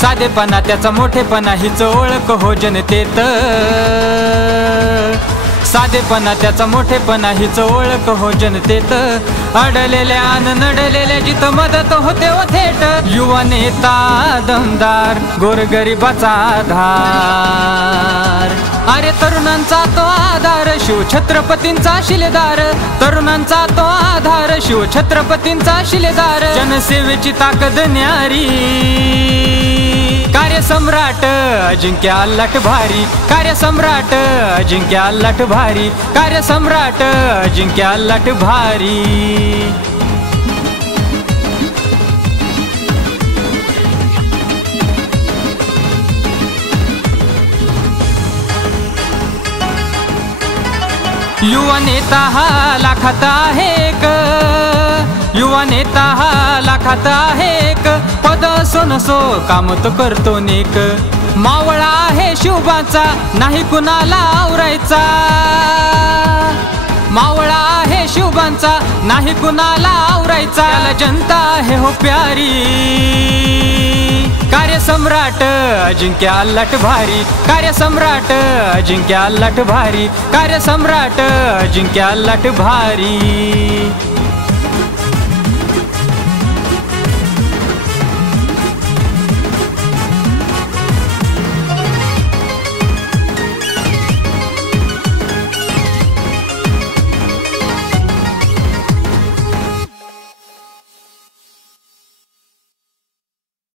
साधेपणा त्याचा मोठेपणा हीच ओळख हो जनतेत, साधेपणा त्याचा मोठेपणा हीच ओळख हो जनतेत, अडलेल्या अन नडलेल्या जिथं मदत होते हो थेट, युवा नेता दमदार गोरगरिबाचा आधार, अरे तरुणांचा तो आधार शिवछत्रपतींचा शिलेदार, तरुणांचा तो आधार शिवछत्रपतींचा शिलेदार, जनसेवेची ताकद न्यारी, कार्यसम्राट अजिंक्य अल्लाट भारी, कार्यसम्राट अजिंक्य अल्लाट भारी, कार्यसम्राट अजिंक्य अल्लाट भारी। युवा नेता हा लाखात आहे एक, युवा नेता हा लाखात आहे एक, पद असो नसो काम तो करतो नेक, मावळा आहे शिवबाचा नाही कुणाला आवरायचा, मावळा आहे शिवबांचा नाही कुणाला आवरायचा, याला जनता आहे हो प्यारी, कार्यसम्राट अजिंक्य अल्लाट भारी, कार्यसम्राट अजिंक्य अल्लाट भारी, कार्यसम्राट अजिंक्य अल्लाट भारी।